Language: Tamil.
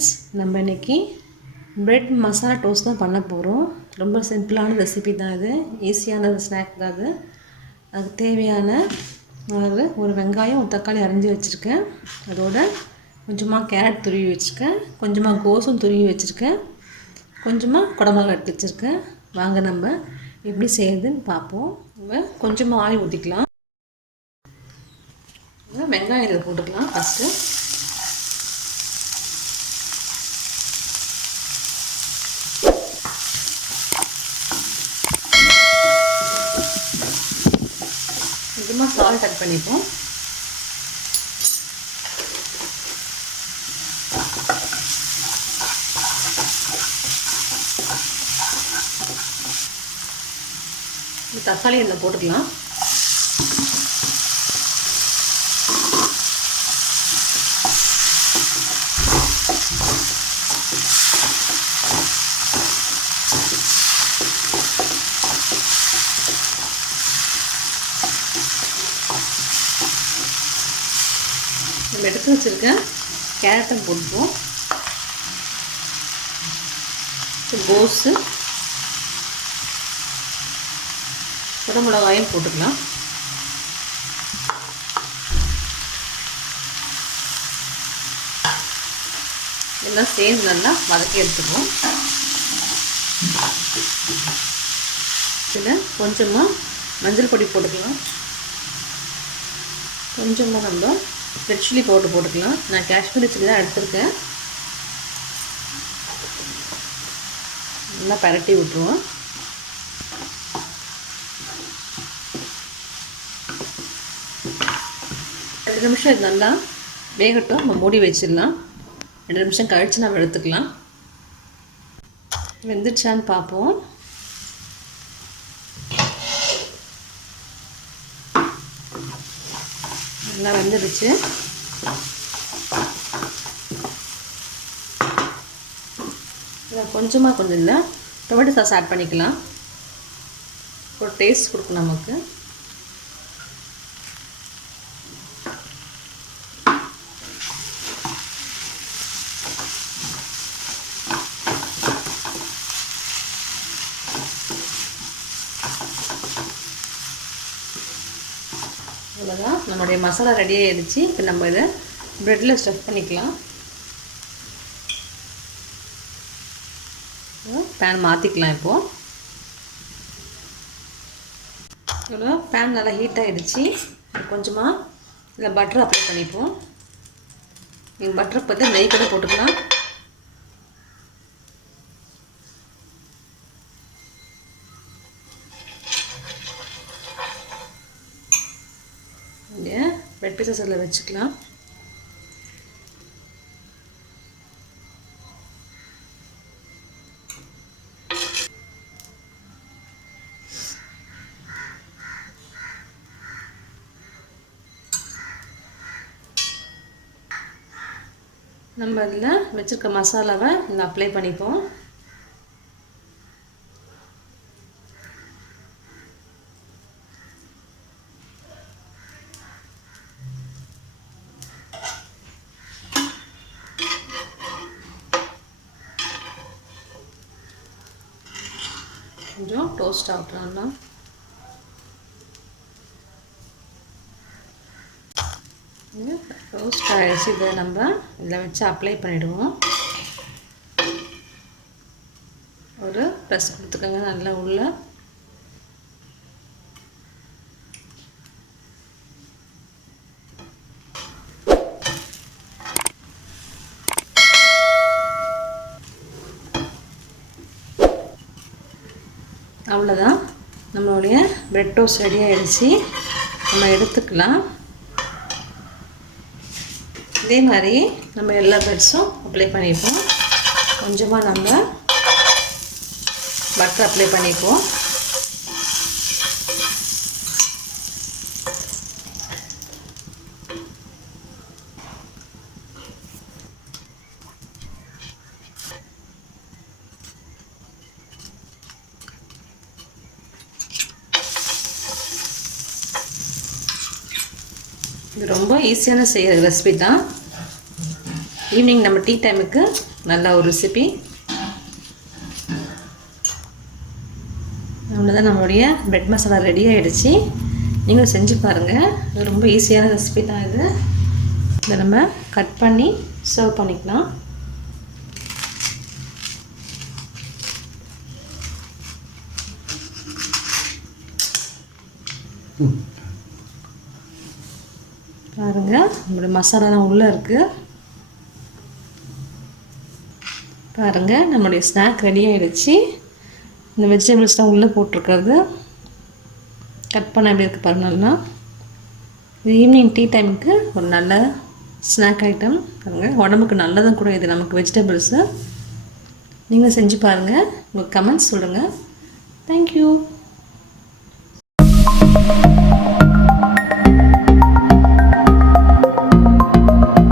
ஃப்ரெண்ட்ஸ், நம்ம இன்றைக்கி பிரெட் மசாலா டோஸ்ட் தான் பண்ண போகிறோம். ரொம்ப சிம்பிளான ரெசிபி தான் இது, ஈஸியான ஸ்நாக் தான் அது. அதுக்கு தேவையான ஒரு வெங்காயம், ஒரு தக்காளி அரிஞ்சு வச்சுருக்கேன். அதோட கொஞ்சமாக கேரட் துருவி வச்சுருக்கேன், கொஞ்சமாக கோஸும் துருவி வச்சுருக்கேன், கொஞ்சமாக குடமிளகா எடுத்து வச்சுருக்கேன். வாங்க நம்ம எப்படி செய்யுதுன்னு பார்ப்போம். நம்ம கொஞ்சமாக ஆயில் ஊற்றிக்கலாம். வெங்காயம் இதில் போட்டுக்கலாம். ஃபஸ்ட்டு கொஞ்சமாக சால்ட் ஆட் பண்ணிப்போம். தக்காளி இதில் போட்டுக்கலாம். நம்ம எடுத்து வச்சுருக்கேன் கேரட்டை போட்டுப்போம். கோஸு, குடமிளகாயும் போட்டுக்கலாம். எல்லாம் சேர்ந்து நல்லா வதக்கி எடுத்துக்குவோம். இதில் கொஞ்சமாக மஞ்சள் பொடி போட்டுக்கலாம். கொஞ்சமாக நம்ம ரெட் சில்லி பவுடர் போட்டுக்கலாம். நான் காஷ்மீரி சில்லி தான் எடுத்துருக்கேன். நல்லா பரட்டி விட்டுருவோம். ரெண்டு நிமிஷம் இது நல்லா வேகட்டும். நம்ம மூடி வச்சிடலாம். 2 நிமிஷம் கழித்து நம்ம எடுத்துக்கலாம். வெந்துடுச்சான்னு பார்ப்போம். நல்லா வெந்துடுச்சு. இதில் கொஞ்சம் இல்லை டொமேட்டோ சாஸ் ஆட் பண்ணிக்கலாம். ஒரு டேஸ்ட் கொடுக்கும் நமக்கு. அவ்வளோதான், நம்மளுடைய மசாலா ரெடி ஆகிடுச்சு. இப்போ நம்ம இதை ப்ரெட்டில் ஸ்டஃப் பண்ணிக்கலாம். பேன் மாற்றிக்கலாம். இப்போது இவ்வளோ பேன் நல்லா ஹீட் ஆகிடுச்சு. கொஞ்சமாக இதில் பட்டர் அப்ளை பண்ணிப்போம். நீங்கள் பட்டரை பற்றி நெய் கூட போட்டுக்கலாம். பிரெட் பீசஸ் அதில் வச்சுக்கலாம். நம்ம இதில் வச்சுருக்க மசாலாவை இதில் அப்ளை பண்ணிப்போம். கொஞ்சம் டோஸ்ட் ஆகலாம். டோஸ்ட் ஆகிடுச்சு. இதை நம்ம இதில் வச்சு அப்ளை பண்ணிவிடுவோம். ஒரு ப்ரெஸ் கொடுத்துக்கோங்க நல்லா உள்ள. அவ்வளோதான், நம்மளுடைய பிரெட் டோஸ்ட் ரெடி ஆகிடுச்சு. நம்ம எடுத்துக்கலாம். இதே மாதிரி நம்ம எல்லா பிரெட்ஸும் அப்ளை பண்ணிப்போம். கொஞ்சமாக நம்ம பட்டர் அப்ளை பண்ணிப்போம். இது ரொம்ப ஈஸியான செய்கிற ரெசிபி தான். ஈவினிங் நம்ம டீ டைமுக்கு நல்ல ஒரு ரெசிபி. அவ்வளோதான், நம்மளுடைய பிரெட் மசாலா ரெடி ஆகிடுச்சு. நீங்களும் செஞ்சு பாருங்கள். இது ரொம்ப ஈஸியான ரெசிபி தான் இது. இதை நம்ம கட் பண்ணி சர்வ் பண்ணிக்கலாம். பாருங்கள், நம்மளுடைய மசாலாலாம் உள்ளே இருக்குது. பாருங்கள், நம்மளுடைய ஸ்நாக் ரெடி ஆகிடுச்சு. இந்த வெஜிடபிள்ஸ்லாம் உள்ளே போட்டிருக்கிறது கட் பண்ண எப்படி இருக்குது பாருங்கன்னா. இது ஈவினிங் டீ டைமுக்கு ஒரு நல்ல ஸ்நாக் ஐட்டம். பாருங்கள், உடம்புக்கு நல்லதும் கூட இது நமக்கு வெஜிடபிள்ஸு. நீங்கள் செஞ்சு பாருங்கள். உங்களுக்கு கமெண்ட்ஸ் சொல்லுங்கள். தேங்க்யூ.